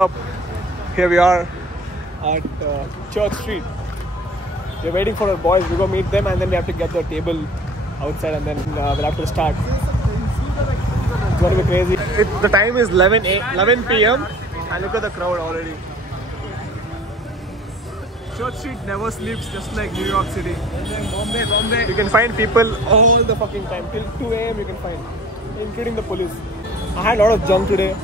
Up here we are at Church Street. We're waiting for our boys. We go meet them and then we have to get the table outside and then we'll have to start. It's gonna be crazy. The time is 11 p.m. and look at the crowd already. Church Street never sleeps, just like New York City. Bombay. You can find people all the fucking time. Till 2 a.m. you can find, including the police. I had a lot of junk today.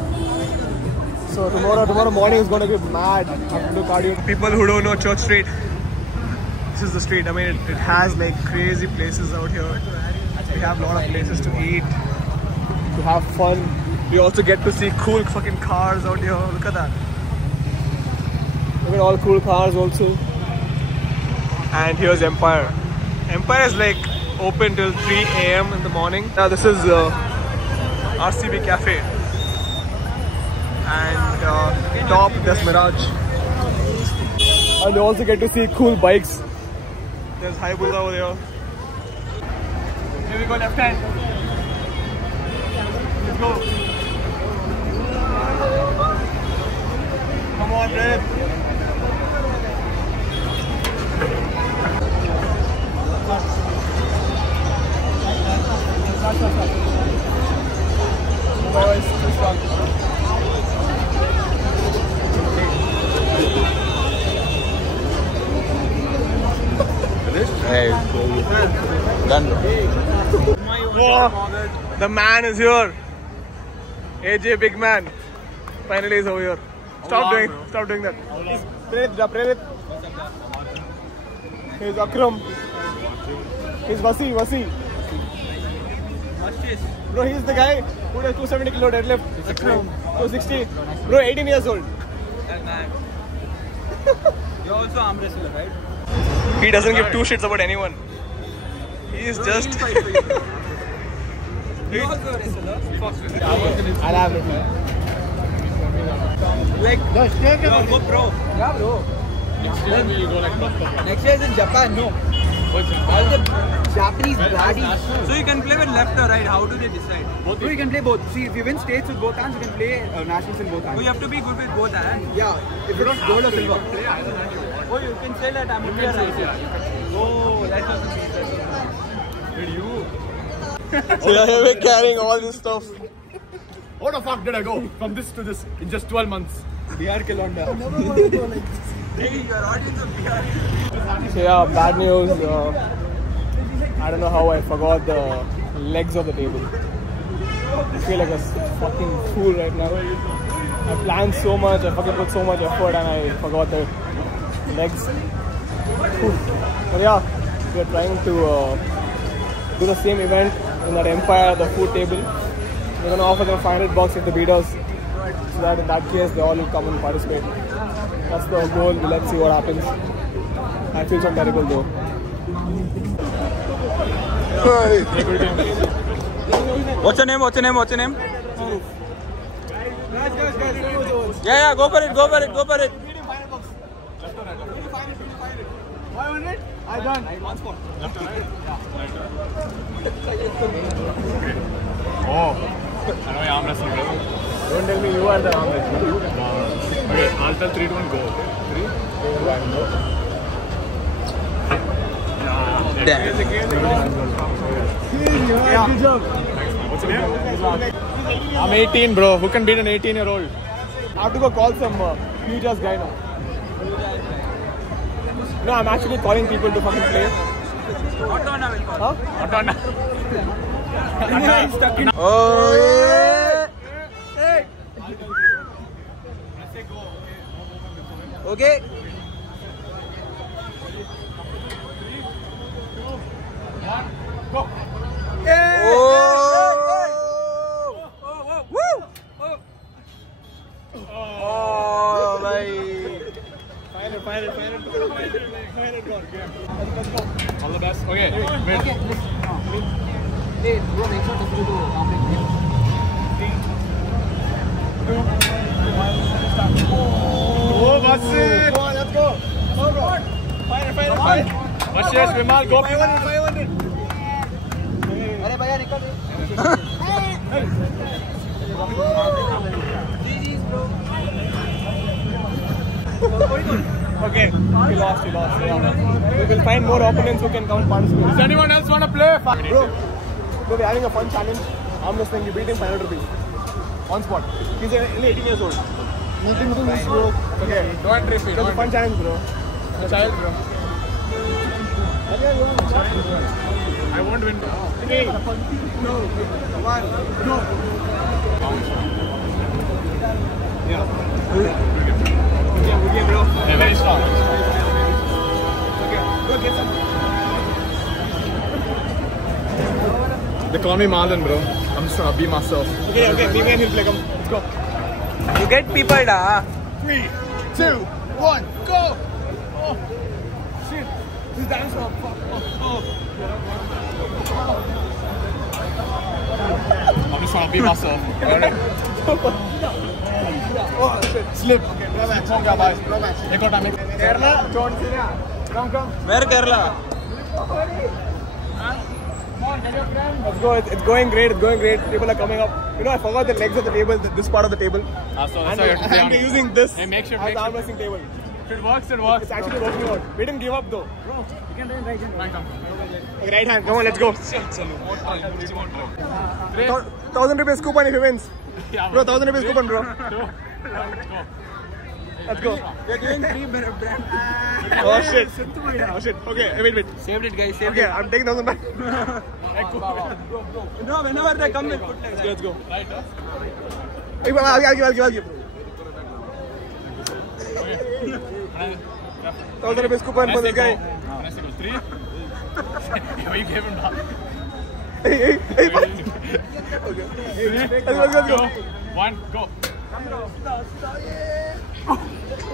So tomorrow morning is gonna be mad. I have to do cardio. People who don't know Church Street, this is the street. I mean, it has like crazy places out here. We have a lot of places to eat, to have fun. We also get to see cool fucking cars out here. Look at that. Look at all cool cars also. And here's Empire. Empire is like open till 3 a.m. in the morning. Now this is RCB Cafe. And top, there's Mirage. And you also get to see cool bikes. There's Hayabusa over there. Here we go, left hand. Let's go. Come on, Red. Hey, done. Whoa, the man is here. AJ, big man. Finally is over here. Stop doing that. Prerit. Here's Akram. Here's Wasi. Bro, he's the guy who does 270 kilo deadlift. 260. Bro, 18 years old. That man. You're also arm wrestler, right? He doesn't give two shits about anyone. He is just. You also a wrestler? I'll have it. Like, go pro. Yeah, bro. Next year is in Japan, no. All the Japanese baddies. So you can play with left or right. How do they decide? Both. So you can play both. See, if you win states with both hands, you can play nationals in both hands. Oh, you have to be good with both hands. Yeah. If you don't gold or silver. Oh, you can say that I'm here right. Oh, that's what it means. Did you? So yeah, we're carrying all this stuff. How the fuck did I go from this to this in just 12 months? BR Kilonda. Hey, your audience of BR. So yeah, bad news. I don't know how I forgot the legs of the table. I feel like a fucking fool right now. I planned so much, I fucking put so much effort and I forgot the legs. But yeah, we are trying to do the same event in that Empire, the food table. We're gonna offer them $500 if they beat us, so that in that case they all will come and participate. That's the goal. Let's see what happens. I feel so terrible though. What's your name? Yeah, go for it. 500? I done. One spot. Oh, I know you arm wrestling, bro. Don't tell me you are the arm wrestler. Okay, I'll tell 3 to 1 go. 3, 2, 1 go. Good job. What's your name? I'm 18, bro. Who can beat an 18-year-old? I have to go call some huge ass guy now. No, I'm actually calling people to fucking play. Madonna will call. Huh? Madonna. Oh, yeah. Hey. Okay. Go. Yeah. Oh. Woo. Oh, my. Final. Let's go. All the best. Okay, wait. Hey, bro, make sure to do Oh, Basit. Come on, let's go. Come on, bro. Final. Bashir, Vimal, go. 500. अरे भैया निकल GG's bro He lost. Yeah. We will find more opponents who can come and participate. Does anyone else want to play? Bro, we're having a fun challenge. I'm listening. You beat him 500 rupees. On spot. He's only 18 years old. Meeting to this, bro. Okay. Don't repeat. It's a fun challenge, bro. A child, bro. I won't win. 3, 2, 1, go. Yeah. Good game, bro. Yeah, very strong. Okay, go get some. They call me Marlon, bro. I'm just trying to be myself. Okay, me and he'll play. Come, let's go. You get people, da. 3, 2, 1, go! Oh, shit. This dance now. Oh. I'm just trying to be myself. Oh, shit. Slip. Okay, no match. Come on, guys. No match. Take your time. Kerala, John Cena. Come. Where Kerala? Let's go. It's going great. People are coming up. You know, I forgot the legs of the table, this part of the table. So And you have to play on they're it. using this Hey, make sure- as make the sure- arm wrestling table. If it works, it works. It's actually working out. We didn't give up though. Bro, you can turn right hand. Okay, right hand. Come on, let's go. 1,000 rupees coupon if he wins. Yeah, Bro, 1,000 rupees coupon, bro. Go. Let's go. We're giving free brand. Oh shit. Okay, wait. Saved it, guys. Saved Okay, it. I'm taking 1,000 back. No, whenever they come, we put like Let's go. Right, huh? Hey, I'll give. 1,000 rupees coupon for this guy. When I say go 3? Yo, you gave him that. Hey. Okay. Let's go. 1, go.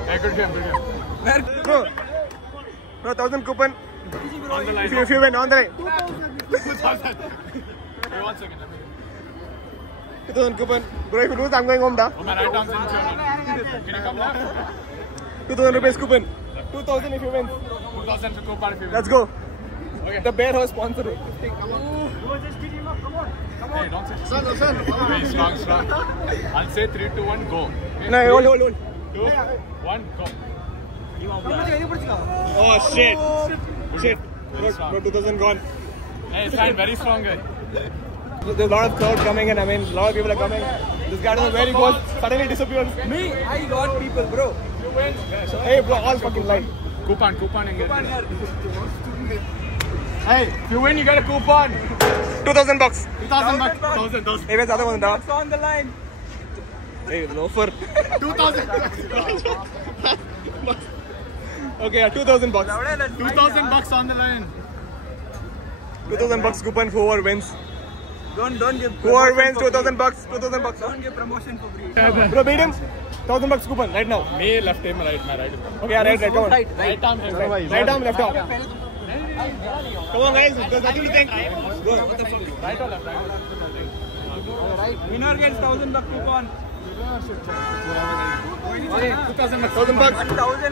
Hey, good game. No, 1,000 coupon. On the line. If you win, on the line. 2,000. Wait, 1 second. Let me 2,000 coupon. Bro, if you lose, I'm going home, da. Oh, my right arm's in your hand. Can you come left? 2,000 rupees coupon. 2,000 if you win. 2,000 to coupon if you win. Let's go. Okay. The Bear House sponsor. Hey, don't say. Very strong. I'll say 3, 2, 1, go. Okay, No, hold. 2, 1, go. Oh, shit. Very strong. Bro, 2,000 gone. Hey, it's fine. Very strong guy. There's a lot of crowd coming in. I mean, a lot of people are coming. This guy doesn't know where he goes. Suddenly disappears. me. I got people, bro. Hey, bro, all fucking live. Coupon and Hey, if you win, you get a coupon. 2,000 bucks. 2,000 bucks. 1,000. Hey, where's the other one, da? It's on the line. Hey, loafer. 2,000. Okay, 2,000 bucks. 2,000 bucks on the line. 2,000 bucks coupon for whoever wins. Don't give. Whoever wins, 2,000 bucks. 2,000 bucks. Don't give promotion for free. Bro, beat him. 1,000 bucks coupon right now. Me left him, right, my right. Okay, yeah, right, come on. Right. Right arm, him. Right arm, left arm. Come on, guys. There's nothing to think. Right or left? Winner gets 1,000 bucks coupon. Okay, 2,000 bucks. 1,000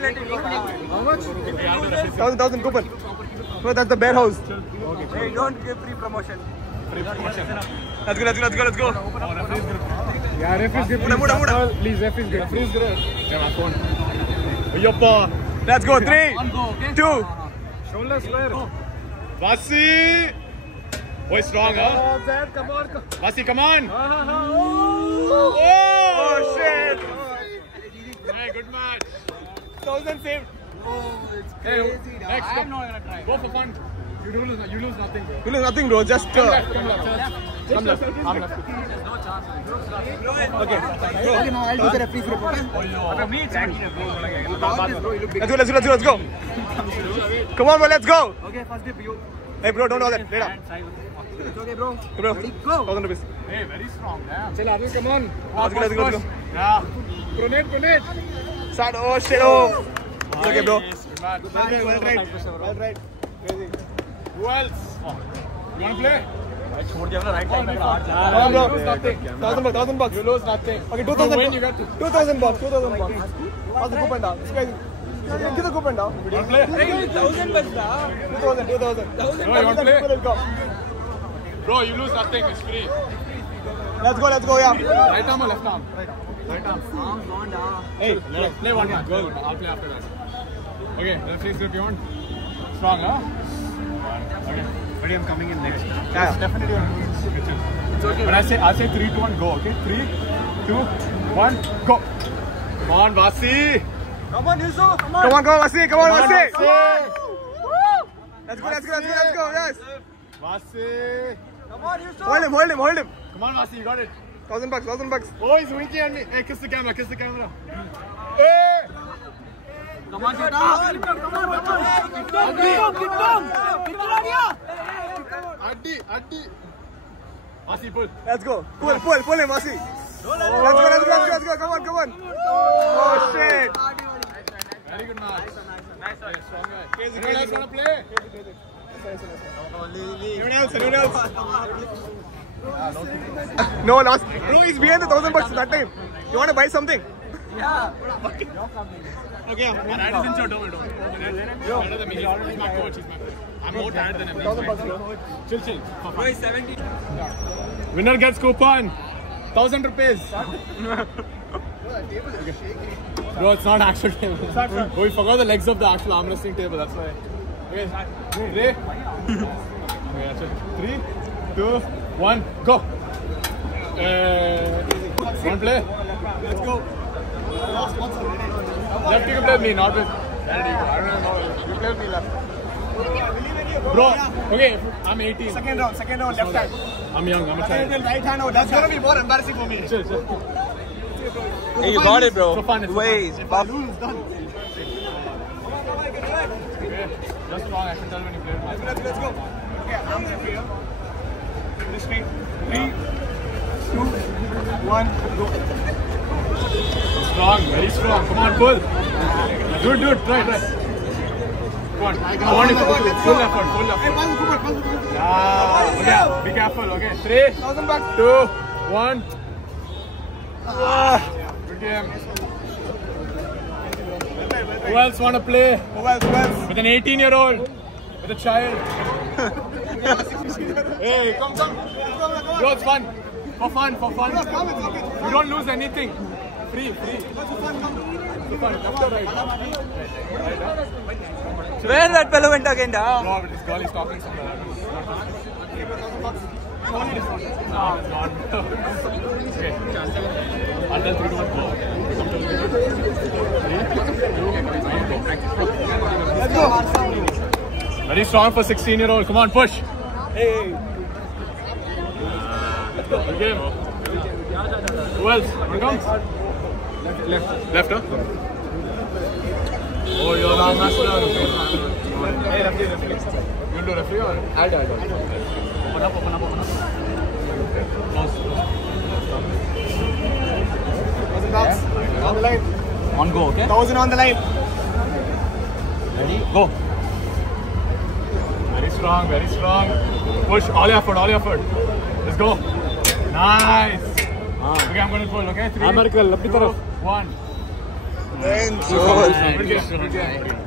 let it go. How much? 1,000 coupon. Bro, that's the Bear House. Hey, don't give free promotion. Let's go. Yeah, ref is good. Muda. Please, ref is good. Yeah, my phone. Yoppa. Let's go. 3, One go, okay? 2. Shoulder square. Vasi. Oh, strong, huh? Vasi, come on. Oh, shit. Hey, good match. 1,000 saved. Hey, next, I'm not gonna try. Go for fun. You lose nothing, bro. You lose nothing, bro. Just Come left. I'm left. I'm left. Okay. Okay, now I'll do the referee's report. Let's go. Come on, bro. Let's go. Okay, first dip you. Hey, bro, don't do that. Later. It's okay, bro. Bro, Ready, go. 1,000 rupees. Hey, very strong. Yeah. Chill, Adil, come on. Let's go. Yeah. Pronate. Start. Oh, shit. Oh. It's okay, bro. Nice, good match. Well right. Crazy. Who else? You want to play? Come on, bro. You lose nothing. 1,000 bucks. You lose nothing. Okay, You 2,000. win, you get to. 2,000 bucks. What's the coupon down? This guy. Give the coupon down. You want to play? 1,000 bucks, da. 2,000. No, you want to play? People will come. Bro, you lose nothing. It's free. Let's go, yeah. Right arm or left arm? Right arm. Arms gone, da. Hey, Play one match. I'll play after that. Okay, referee slip you want? Strong, huh? Okay. Buddy, I'm coming in next. Yeah. Definitely on it's okay. But I'll say 3, 2, 1, go. Okay, 3, 2, 1, go. Come on, Vasi. Come on, Yusuf. Come on. Come on, Vasi. Come on, Vasi. Let's Let's go. Yes. Vasi. Come on, Yusuf. Hold him. Come on, Vasi, you got it. $1,000. Oh, he's winking at me. Hey, kiss the camera. Hey! Come on, get down. Get down. Addi. Vasi, pull. Let's go. Pull him, Vasi. Let's go. Come on. Oh, shit. Very good match. Nice. Strong guy. Anyone else want to play? Anyone else? No, last. Bro, he's behind the $1,000 that time. You want to buy something? Yeah. Okay. Dad is in short. Don't. Better than me. He's my coach. I'm more tired than him. Chill. Bro, he's 70. Winner gets coupon. 1,000 rupees. Bro, it's not actual table. Oh, we forgot the legs of the actual arm wrestling table. That's why. Okay, ready? Okay, that's it. 3, 2, 1, go. One play. Let's go. Left you can play with me, not with. There you go. I don't know. You play with me left. Bro, okay, I'm 18. Second round, left hand. I'm young. I'm a child. Right hand out. That's gonna be more embarrassing for me. Chill. Hey, you got it, bro. So fun. Wait, If I lose, it's done. Okay. Just wrong. I can tell when you play with me. Let's go. Okay, I'm there for you. This way. 3, 2, 1, go. Strong, very strong. Come on, pull. Do it. Try. Come on. I want you to full effort. Hey, pass the Yeah. Okay, be careful. Okay, 3, $1,000. 2, 1. Good game. Who else want to play? Who else? With an 18-year-old? With a child? Hey, come. Bro, it's fun. For fun. You don't lose anything. Free. What's the fun? Come. Left or right? Where that fellow went again down? No, but this girl is talking somewhere. No, it's not. Okay. Until 3, 2, 1, go. Let's go. Very strong for 16-year-old. Come on, push. Hey. Good game. Who else? One comes? Left, huh? Oh, you're the master. Hey, referee. You do referee or? I'll do. Open up. Close. $1,000 on the line. On go, okay? 1,000 on the line. Ready? Go. Very strong. Push, all effort. Let's go. Nice. Okay, I'm going to pull, okay? 3, 2, 1. Good game.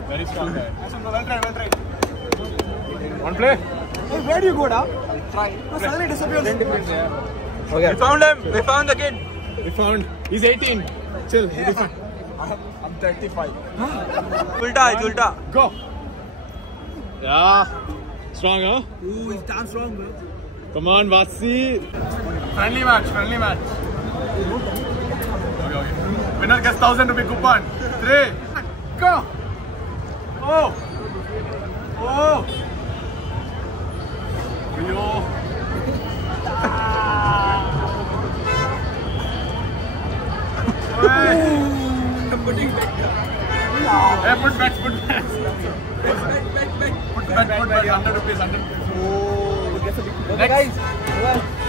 Very strong guy. Well try. One play. Hey, where do you go now? Try. No, suddenly disappears. Okay. We found him. We found the kid. We found. He's 18. Chill. He'll be fine. I'm 35. Ulta. Go. Yeah. Strong, huh? Ooh, he's damn strong, bro. Come on, Vasi. Friendly match. Okay. Winner gets 1,000 rupee coupon. 3. Go. Oh. Yo. Hey, put bets. Put bet. 100 rupees. Next. Guys.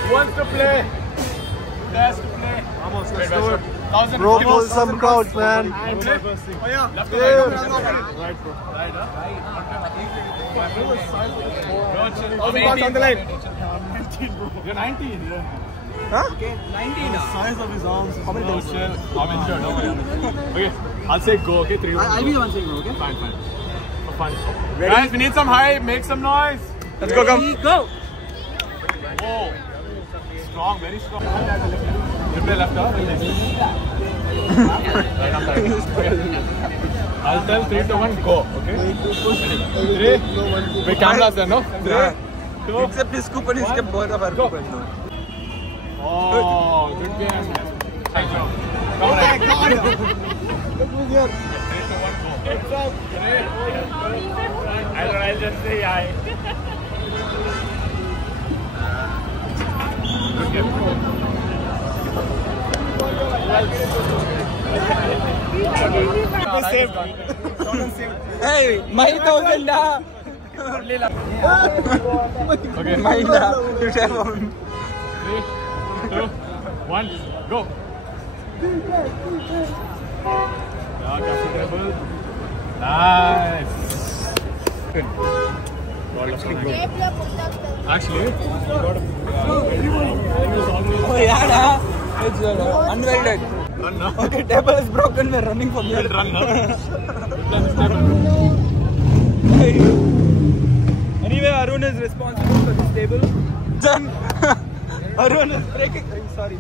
Who wants to play? Let's play. Almost. Wait, 1,000 Bro, rupees. pull some crowds, man. One play. Oh, yeah. Left Yeah. or right? Right, bro. Right, huh? Bro, chill. I'm 18. On the line. You're 19, yeah. Huh? 19 now. Size of his arms. Bro, chill. I'm injured. Don't worry. Okay, I'll say go, okay? 3, 1, I'll be the one saying go, okay? Fine. For fun. Guys, we need some hype. Make some noise. Let's go, come. Go. Whoa. Strong, very strong. You play left, huh? Right, I'm tired. Okay. I'll tell 3, 2, 1, go. Okay. 3. Wait, cameras there, no? 3, 2. Except his scoop and he skipped both of our coupons. Oh, good game. Thank you. Come on. What's up? I'll just say hi. Good game. Hey, my 1,000 na. Okay. My na. You have 3, 2, 1, go. Yeah, comfortable. Nice. Good. Actually, Oh yeah, it's unwelded. run now. Okay, table is broken. We're running from here. Run now. Anyway, Arun is responsible for this table. Done. Arun is breaking. Sorry.